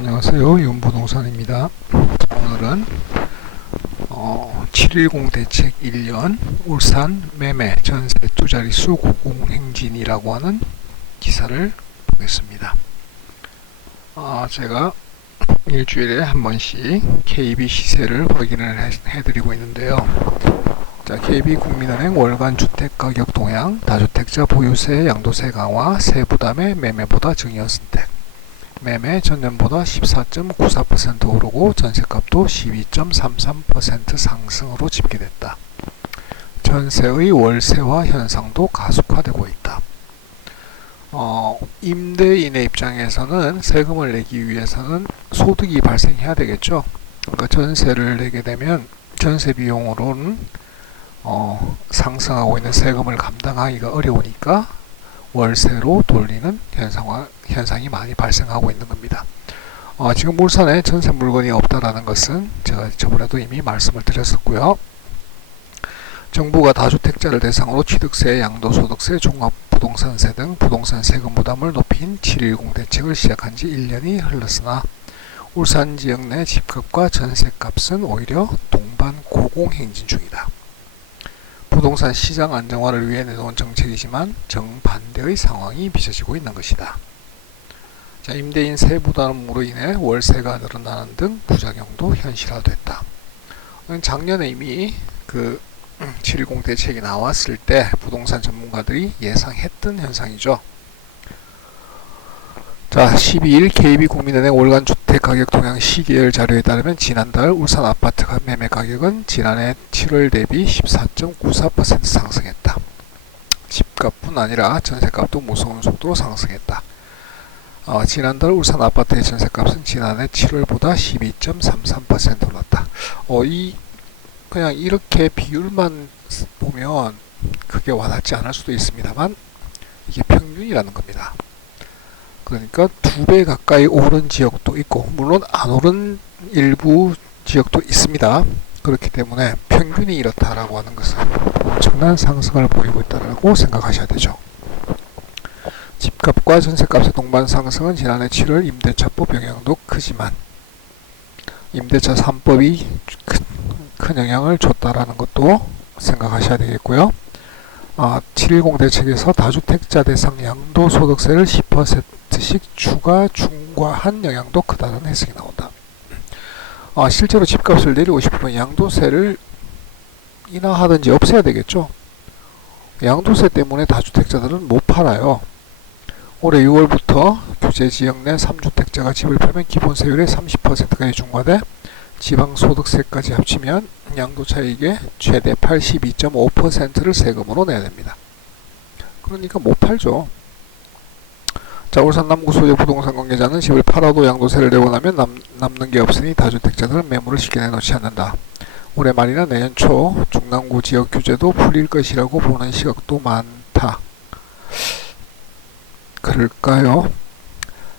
안녕하세요. 윤부동산입니다. 오늘은 710 대책 1년 울산 매매 전세 두 자릿수 고공행진이라고 하는 기사를 보겠습니다. 제가 일주일에 한 번씩 KB 시세를 확인을 해드리고 있는데요. 자, KB국민은행 월간 주택가격 동향, 다주택자 보유세, 양도세 강화, 세부담의 매매보다 증여 선택. 매매 전년보다 14.94% 오르고 전세값도 12.33% 상승으로 집계됐다. 전세의 월세화 현상도 가속화되고 있다. 임대인의 입장에서는 세금을 내기 위해서는 소득이 발생해야 되겠죠. 그러니까 전세를 내게 되면 전세 비용으로는 상승하고 있는 세금을 감당하기가 어려우니까 월세로 돌리는 현상이 많이 발생하고 있는 겁니다. 지금 울산에 전세 물건이 없다라는 것은 제가 저번에도 이미 말씀을 드렸었고요. 정부가 다주택자를 대상으로 취득세, 양도소득세, 종합부동산세 등 부동산 세금 부담을 높인 710 대책을 시작한 지 1년이 흘렀으나 울산 지역 내 집값과 전세값은 오히려 동반 고공행진 중이다. 부동산 시장 안정화를 위해 내놓은 정책이지만 정반대의 상황이 빚어지고 있는 것이다. 자, 임대인 세부담으로 인해 월세가 늘어나는 등 부작용도 현실화됐다. 작년에 이미 710 대책이 나왔을 때 부동산 전문가들이 예상했던 현상이죠. 자, 12일 KB국민은행 월간 주택가격 동향 시계열 자료에 따르면 지난달 울산 아파트 매매 가격은 지난해 7월 대비 14.94% 상승했다. 집값뿐 아니라 전세값도 무서운 속도로 상승했다. 지난달 울산 아파트의 전세값은 지난해 7월보다 12.33% 올랐다. 그냥 이렇게 비율만 보면 크게 와닿지 않을 수도 있습니다만 이게 평균이라는 겁니다. 그러니까 2배 가까이 오른 지역도 있고 물론 안 오른 일부 지역도 있습니다. 그렇기 때문에 평균이 이렇다라고 하는 것은 엄청난 상승을 보이고 있다고 생각하셔야 되죠. 집값과 전세값의 동반 상승은 지난해 7월 임대차법 영향도 크지만 임대차 3법이 큰 영향을 줬다라는 것도 생각하셔야 되겠고요. 710 대책에서 다주택자 대상 양도소득세를 10%씩 추가 중과한 영향도 크다는 해석이 나온다. 실제로 집값을 내리고 싶으면 양도세를 인하하든지 없애야 되겠죠. 양도세 때문에 다주택자들은 못 팔아요. 올해 6월부터 규제지역 내 3주택자가 집을 팔면 기본세율의 30%까지 중과돼 지방소득세까지 합치면 양도차익의 최대 82.5%를 세금으로 내야 됩니다. 그러니까 못 팔죠. 자, 울산 남구 소재 부동산 관계자는 집을 팔아도 양도세를 내고 나면 남는 게 없으니 다주택자들은 매물을 쉽게 내놓지 않는다. 올해 말이나 내년 초 중남구 지역 규제도 풀릴 것이라고 보는 시각도 많다. 그럴까요?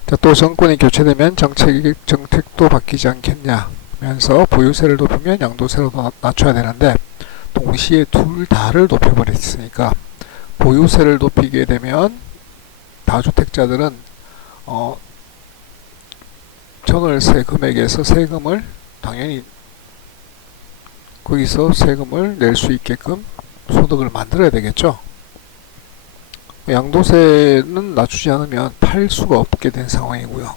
자, 또 정권이 교체되면 정책도 바뀌지 않겠냐 면서 보유세를 높이면 양도세를 낮춰야 되는데 동시에 둘 다를 높여버렸으니까 보유세를 높이게 되면 다주택자들은 전월세 금액에서 세금을 당연히 거기서 세금을 낼 수 있게끔 소득을 만들어야 되겠죠. 양도세는 낮추지 않으면 팔 수가 없게 된 상황이고요.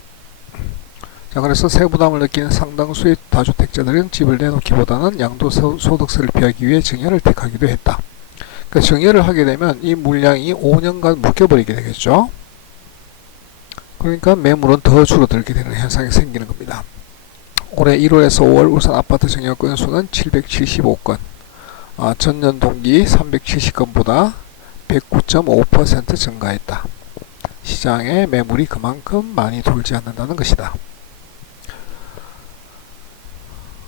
자, 그래서 세부담을 느끼는 상당수의 다주택자들은 집을 내놓기보다는 양도소득세를 피하기 위해 증여를 택하기도 했다. 그러니까 증여를 하게 되면 이 물량이 5년간 묶여버리게 되겠죠. 그러니까 매물은 더 줄어들게 되는 현상이 생기는 겁니다. 올해 1월에서 5월 울산 아파트 증여 건수는 775건, 전년 동기 370건보다 109.5% 증가했다. 시장에 매물이 그만큼 많이 돌지 않는다는 것이다.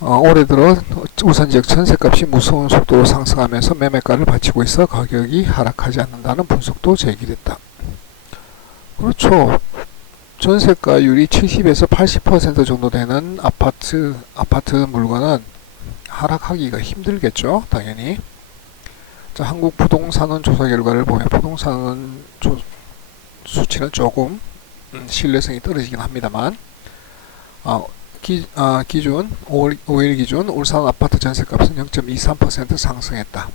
올해 들어 울산 지역 전세값이 무서운 속도로 상승하면서 매매가를 받치고 있어 가격이 하락하지 않는다는 분석도 제기됐다. 그렇죠. 전세가율이 70에서 80% 정도 되는 아파트 물건은 하락하기가 힘들겠죠. 당연히. 자, 한국 부동산원 조사 결과를 보면 부동산 수치는 조금 신뢰성이 떨어지긴 합니다만 기준 5일 기준 울산 아파트 전세값은 0.23% 상승했다.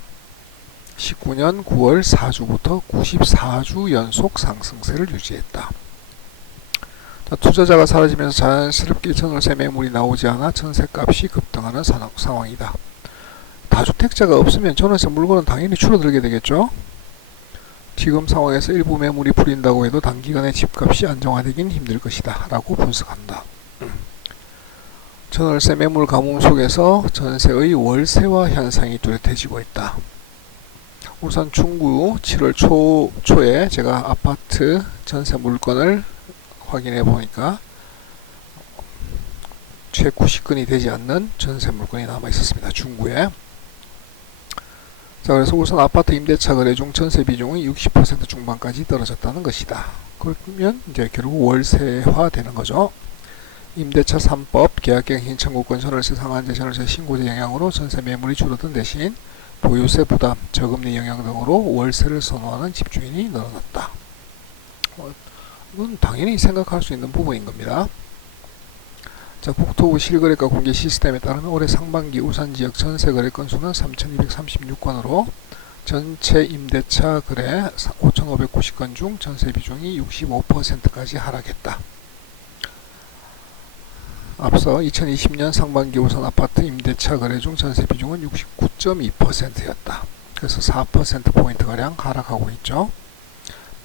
19년 9월 4주부터 94주 연속 상승세를 유지했다. 투자자가 사라지면서 자연스럽게 전월세 매물이 나오지 않아 전세값이 급등하는 상황이다. 다주택자가 없으면 전월세 물건은 당연히 줄어들게 되겠죠. 지금 상황에서 일부 매물이 풀린다고 해도 단기간에 집값이 안정화되긴 힘들 것이다 라고 분석한다. 전월세 매물 가뭄 속에서 전세의 월세화 현상이 뚜렷해지고 있다. 울산 중구 7월 초에 제가 아파트 전세 물건을 확인해 보니까 최 90건이 되지 않는 전세 물건이 남아 있었습니다. 중구에. 자, 그래서 울산 아파트 임대차 거래 중 전세 비중이 60% 중반까지 떨어졌다는 것이다. 그러면 이제 결국 월세화 되는 거죠. 임대차 3법, 계약갱신 청구권, 전월세 상한제, 전월세 신고제 영향으로 전세 매물이 줄어든 대신 보유세 부담, 저금리 영향 등으로 월세를 선호하는 집주인이 늘어났다. 이건 당연히 생각할 수 있는 부분인 겁니다. 자, 국토부 실거래가 공개 시스템에 따르면 올해 상반기 울산 지역 전세 거래 건수는 3,236건으로 전체 임대차 거래 5,590건 중 전세 비중이 65%까지 하락했다. 앞서 2020년 상반기 울산 아파트 임대차 거래 중 전세 비중은 69.2%였다. 그래서 4%포인트가량 하락하고 있죠.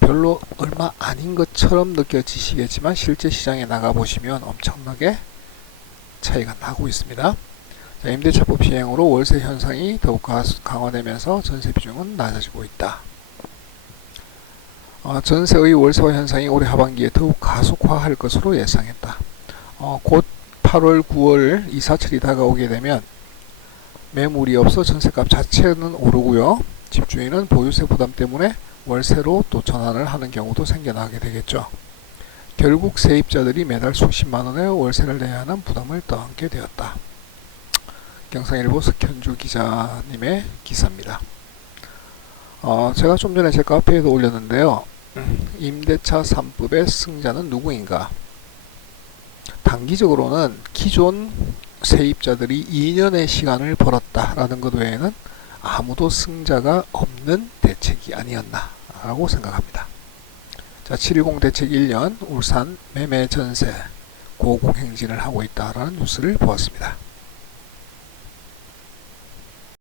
별로 얼마 아닌 것처럼 느껴지시겠지만 실제 시장에 나가보시면 엄청나게 차이가 나고 있습니다. 자, 임대차법 시행으로 월세 현상이 더욱 강화되면서 전세 비중은 낮아지고 있다. 전세의 월세화 현상이 올해 하반기에 더욱 가속화할 것으로 예상했다. 곧 8월, 9월 이사철이 다가오게 되면 매물이 없어 전세값 자체는 오르고요. 집주인은 보유세 부담 때문에 월세로 또 전환을 하는 경우도 생겨나게 되겠죠. 결국 세입자들이 매달 수십만원의 월세를 내야 하는 부담을 떠안게 되었다. 경상일보 석현주 기자님의 기사입니다. 제가 좀 전에 제 카페에도 올렸는데요. 임대차 3법의 승자는 누구인가? 단기적으로는 기존 세입자들이 2년의 시간을 벌었다라는 것 외에는 아무도 승자가 없는 대책이 아니었나 라고 생각합니다. 자, 710 대책 1년 울산 매매 전세 고공행진을 하고 있다라는 뉴스를 보았습니다.